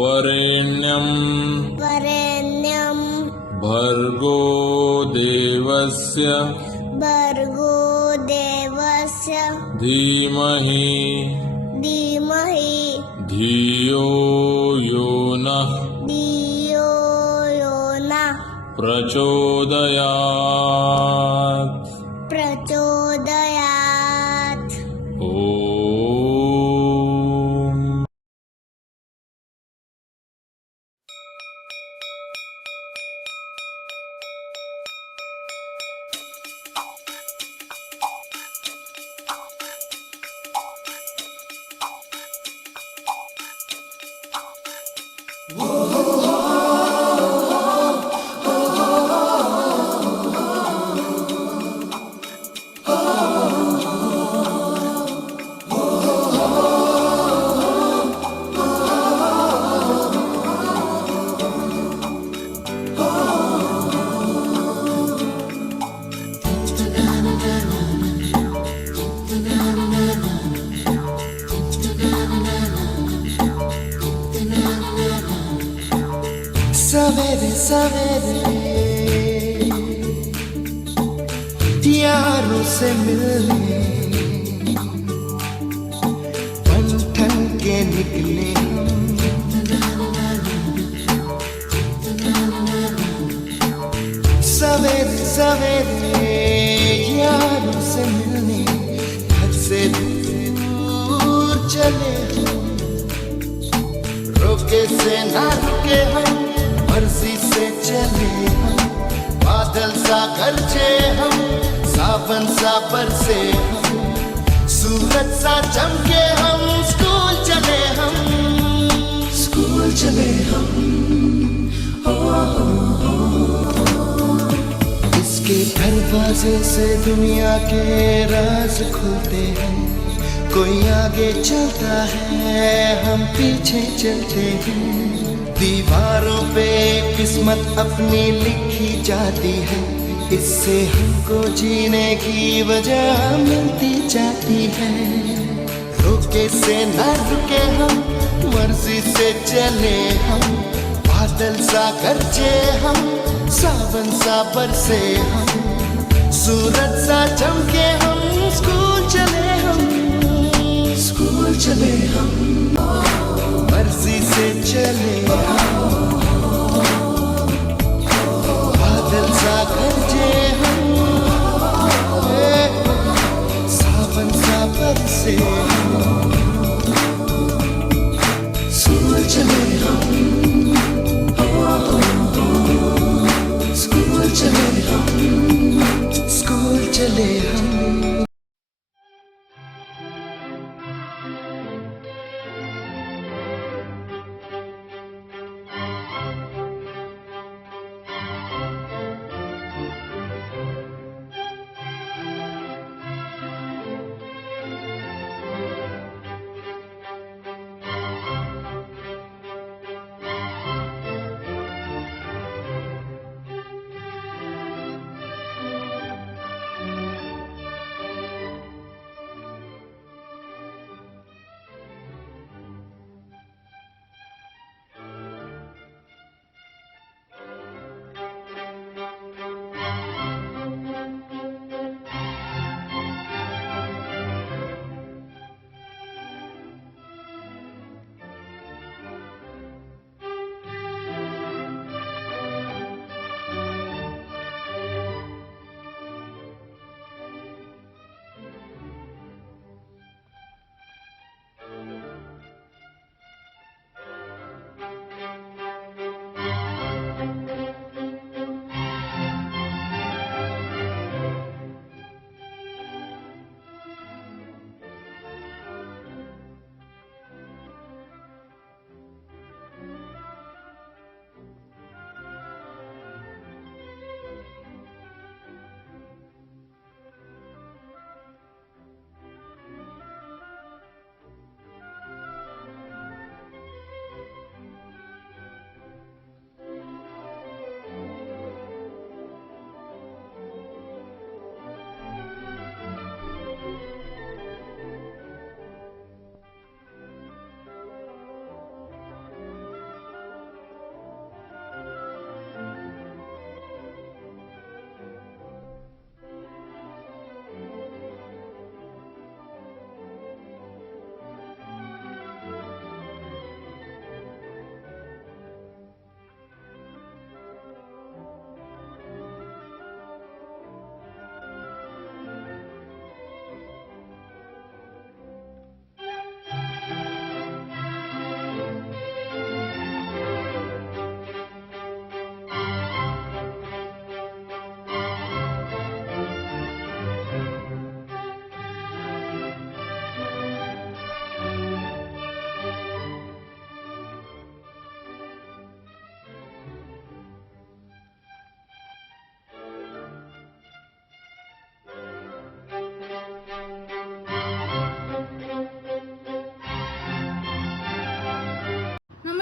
वरेण्यं भर्गो देवस्य धीमहि धियो यो नः प्रचोदयात्। ओम। सवेरे सवेरे यारों से मिलने बन ठन के निकले सवेरे सवेरे यारों से मिलने घर से दूर चले रोके से ना रुके हम मर्जी से चले हम बादल सा गरजे हम सावन सा बरसे हम सूरज सा चमके हम स्कूल चले हम इसके दरवाजे से दुनिया के राज खुलते हैं कोई आगे चलता है हम पीछे चलते हैं दीवारों पे किस्मत अपनी लिखी जाती है इससे हमको जीने की वजह मिलती जाती है रोके से न रुके हम मर्जी से चले हम बादल सा गरजे हम सावन सा बरसे हम सूरज सा चमके हम स्कूल चले हम मर्जी से चले बादल सा गरजे हम सावन सा बरसे स्कूल चले हम स्कूल चले हम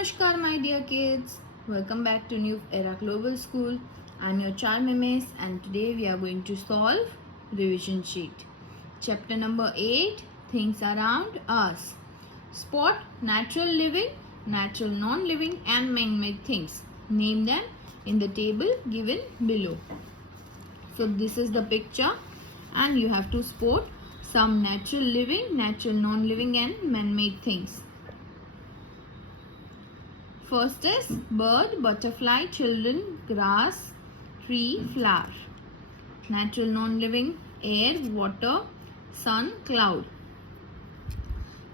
Namaskar, my dear kids. Welcome back to New Era Global School. I'm your charm miss, and today we are going to solve revision sheet. Chapter number 8, Things Around Us. Spot natural living, natural non-living and man-made things. Name them in the table given below. So this is the picture and you have to spot some natural living, natural non-living and man-made things. First is bird, butterfly, children, grass, tree, flower. Natural non-living, air, water, sun, cloud.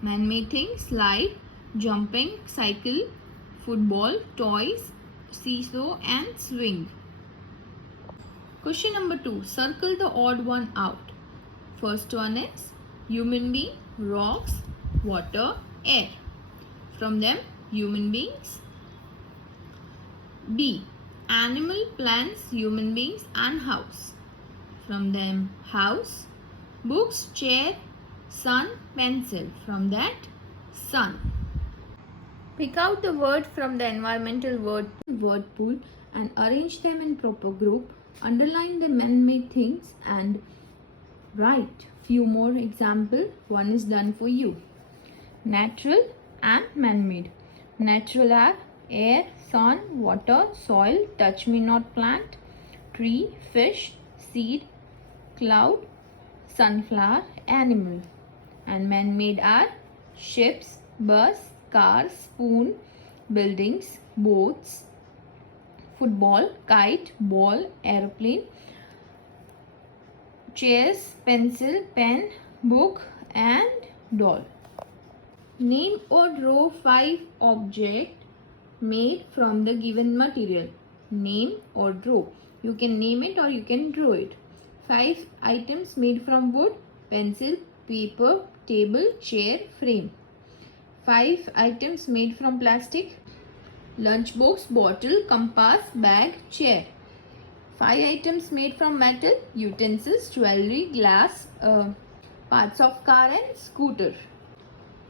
Man-made things, slide, jumping, cycle, football, toys, seesaw and swing. Question number 2. Circle the odd one out. First one is human being, rocks, water, air. From them, human beings. B. Animal, plants, human beings and house. From them, house. Books, chair, sun, pencil. From that, sun. Pick out the word from the environmental word pool and arrange them in proper group. Underline the man-made things and write few more example. One is done for you. Natural and man-made. Natural are air, sun, water, soil, touch me not plant, tree, fish, seed, cloud, sunflower, animal. And man-made are ships, bus, cars, spoon, buildings, boats, football, kite, ball, aeroplane, chairs, pencil, pen, book and doll. Name or draw 5 objects made from the given material. Name or draw. You can name it or you can draw it. 5 items made from wood, pencil, paper, table, chair, frame. 5 items made from plastic, lunchbox, bottle, compass, bag, chair. 5 items made from metal, utensils, jewelry, glass, parts of car and scooter.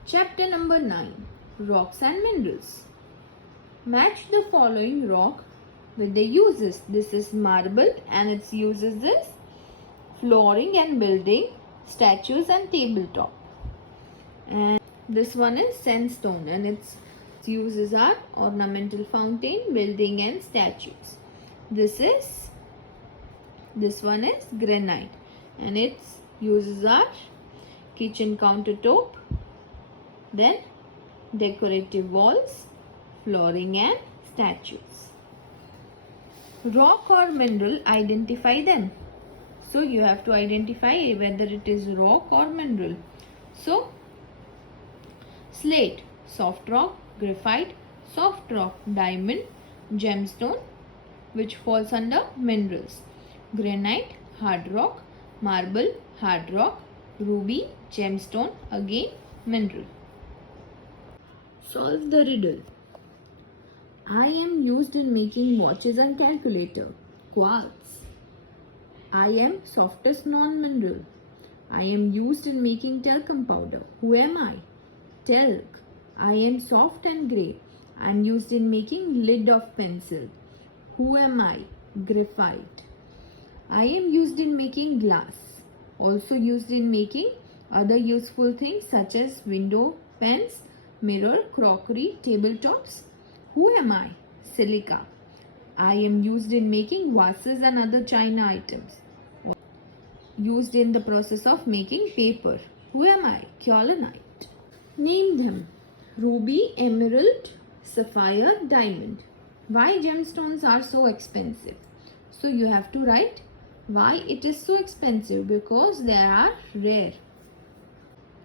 Chapter number 9. Rocks and minerals. Match the following rock with the uses. This is marble and its uses is flooring and building, statues and tabletop. And this one is sandstone and its uses are ornamental fountain, building and statues. This one is granite and its uses are kitchen countertop, then decorative walls, flooring and statues. Rock or mineral, identify them. So you have to identify whether it is rock or mineral. So slate, soft rock, graphite, soft rock, diamond, gemstone, which falls under minerals. Granite, hard rock, marble, hard rock, ruby, gemstone, again mineral. Solve the riddle. I am used in making watches and calculator. Quartz. I am softest non-mineral. I am used in making talcum powder. Who am I? Talc. I am soft and grey. I am used in making lid of pencil. Who am I? Graphite. I am used in making glass. Also used in making other useful things such as window, pens, mirror, crockery, tabletops. Who am I? Silica. I am used in making vases and other china items. Used in the process of making paper. Who am I? Kaolinite. Name them. Ruby, emerald, sapphire, diamond. Why gemstones are so expensive? So you have to write why it is so expensive, because they are rare.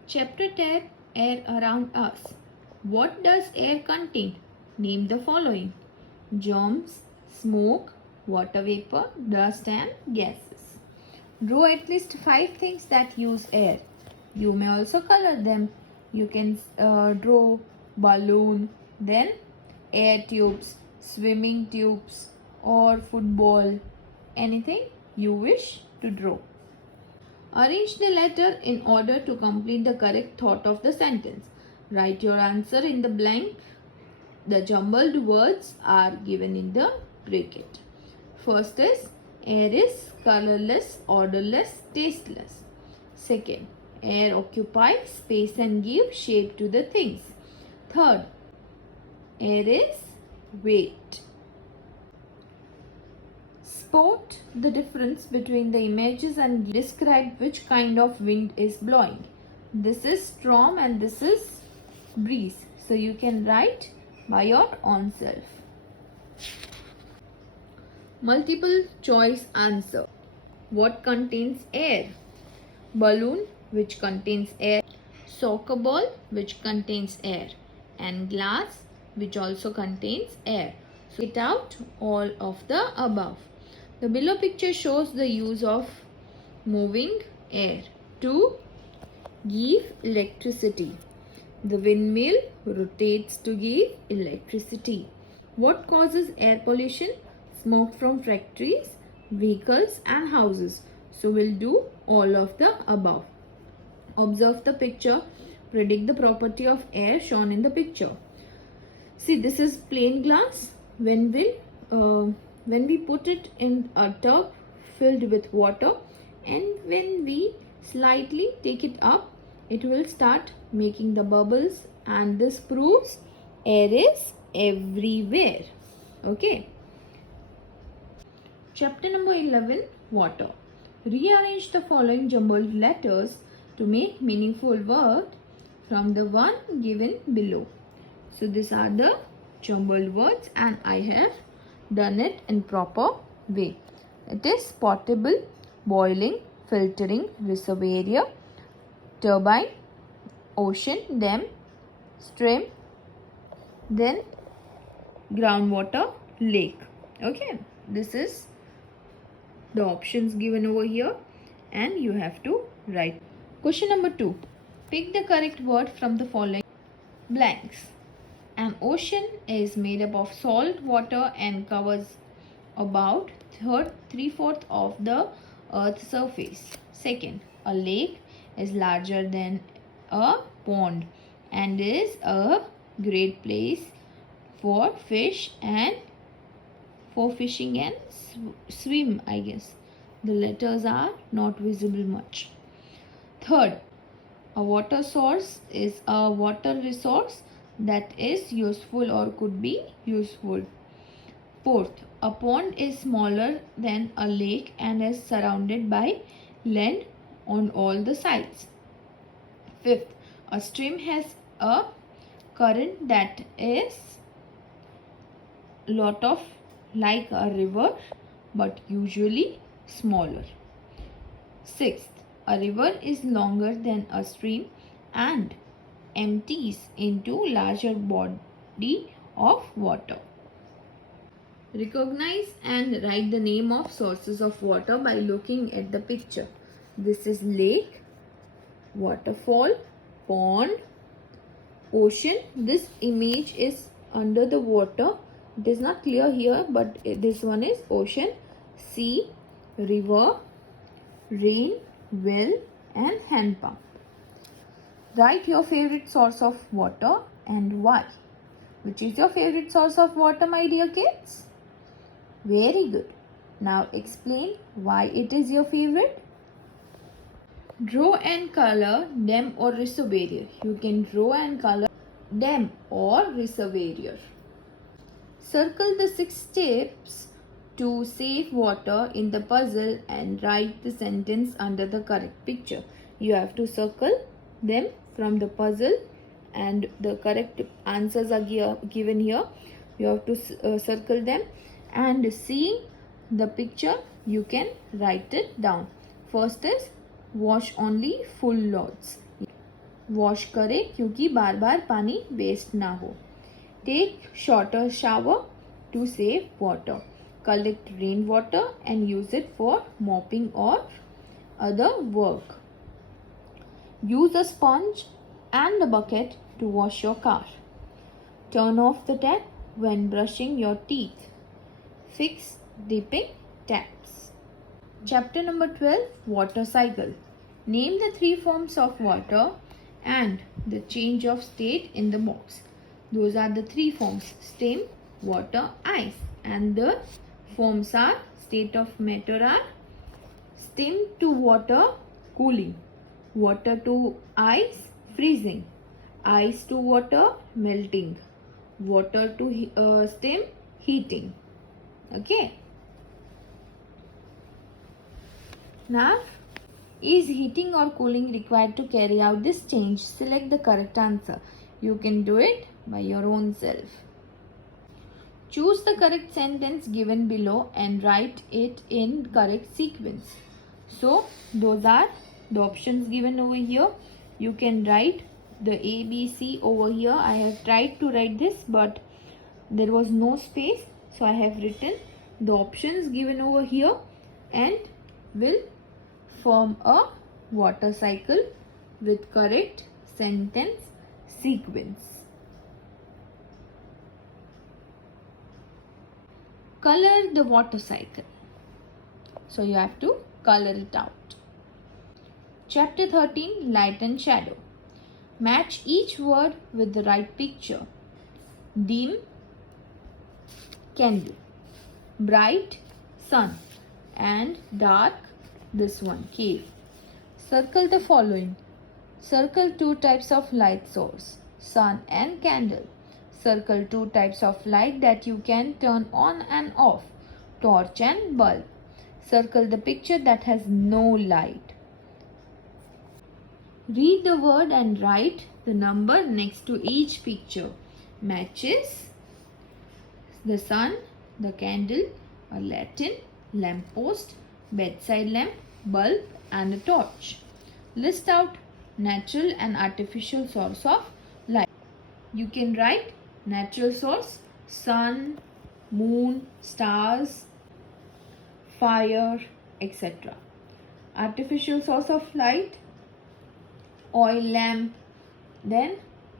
Chapter 10. Air around us. What does air contain? Name the following: germs, smoke, water vapor, dust and gases. Draw at least 5 things that use air. You may also color them. You can draw balloon, then air tubes, swimming tubes or football, anything you wish to draw. Arrange the letter in order to complete the correct thought of the sentence. Write your answer in the blank The jumbled words are given in the bracket. First is air is colorless, odorless, tasteless. Second, air occupies space and gives shape to the things. Third, air is weight. Spot the difference between the images and describe which kind of wind is blowing. This is storm and this is breeze. So you can write by your own self. Multiple choice answer. What contains air? Balloon, which contains air. Soccer ball, which contains air. And glass, which also contains air. So get out all of the above. The below picture shows the use of moving air to give electricity. The windmill rotates to give electricity. What causes air pollution? Smoke from factories, vehicles and houses. So we'll do all of the above. Observe the picture. Predict the property of air shown in the picture. See, this is plain glass. When we put it in a tub filled with water, and when we slightly take it up, it will start making the bubbles, and this proves air is everywhere. Okay. Chapter number 11, water. Rearrange the following jumbled letters to make meaningful word from the one given below. So these are the jumbled words and I have done it in proper way. It is potable, boiling, filtering, reservoir, turbine, ocean, dam, stream, then groundwater, lake. Okay, this is the options given over here and you have to write. Question number 2. Pick the correct word from the following blanks. An ocean is made up of salt water and covers about 3/4 of the earth's surface. Second, a lake is larger than a pond and is a great place for fish and for fishing and swim, I guess. The letters are not visible much. Third, a water source is a water resource that is useful or could be useful. Fourth, a pond is smaller than a lake and is surrounded by land on all the sides. Fifth, a stream has a current that is lot of like a river but usually smaller. Sixth, a river is longer than a stream and empties into larger body of water. Recognize and write the name of sources of water by looking at the picture. This is lake, waterfall, pond, ocean. This image is under the water. It is not clear here, but this one is ocean, sea, river, rain, well and hand pump. Write your favorite source of water and why. Which is your favorite source of water, my dear kids? Very good. Now explain why it is your favorite. Draw and color dam or reservoir. You can draw and color dam or reservoir. Circle the 6 steps to save water in the puzzle and write the sentence under the correct picture. You have to circle them from the puzzle and the correct answers are given here. You have to circle them and seeing the picture you can write it down. First is wash only full loads. Wash करे क्योंकि बार बार पानी waste ना हो. Take shorter shower to save water. Collect rainwater and use it for mopping or other work. Use a sponge and a bucket to wash your car. Turn off the tap when brushing your teeth. Fix dripping taps. Chapter number 12, Water Cycle. Name the 3 forms of water and the change of state in the box. Those are the three forms: steam, water, ice. And the forms are state of matter are steam to water, cooling; water to ice, freezing; ice to water, melting; water to steam, heating. Okay. Now, is heating or cooling required to carry out this change? Select the correct answer. You can do it by your own self. Choose the correct sentence given below and write it in correct sequence. So, those are the options given over here. You can write the A, B, C over here. I have tried to write this, but there was no space. So, I have written the options given over here and will form a water cycle with correct sentence sequence. Color the water cycle. So you have to color it out. Chapter 13, Light and Shadow. Match each word with the right picture. Dim, candle. Bright, sun. And dark, this one, cave. Circle the following. Circle two types of light source, sun and candle. Circle two types of light that you can turn on and off, torch and bulb. Circle the picture that has no light. Read the word and write the number next to each picture. Matches, the sun, the candle, a Latin, lamppost, bedside lamp, bulb and a torch. List out natural and artificial source of light. You can write natural source: sun, moon, stars, fire, etc. Artificial source of light: oil lamp, then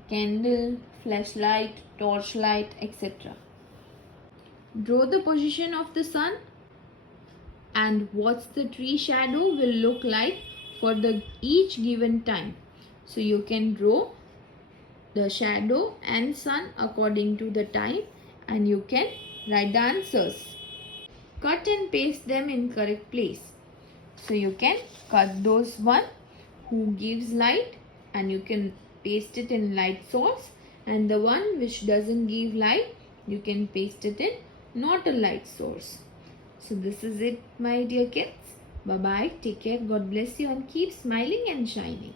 candle, flashlight, torchlight, etc. Draw the position of the sun and what the tree shadow will look like for the each given time. So you can draw the shadow and sun according to the time and you can write the answers. Cut and paste them in correct place. So you can cut those one who gives light and you can paste it in light source, and the one which doesn't give light you can paste it in not a light source. So this is it, my dear kids. Bye bye, take care, God bless you and keep smiling and shining.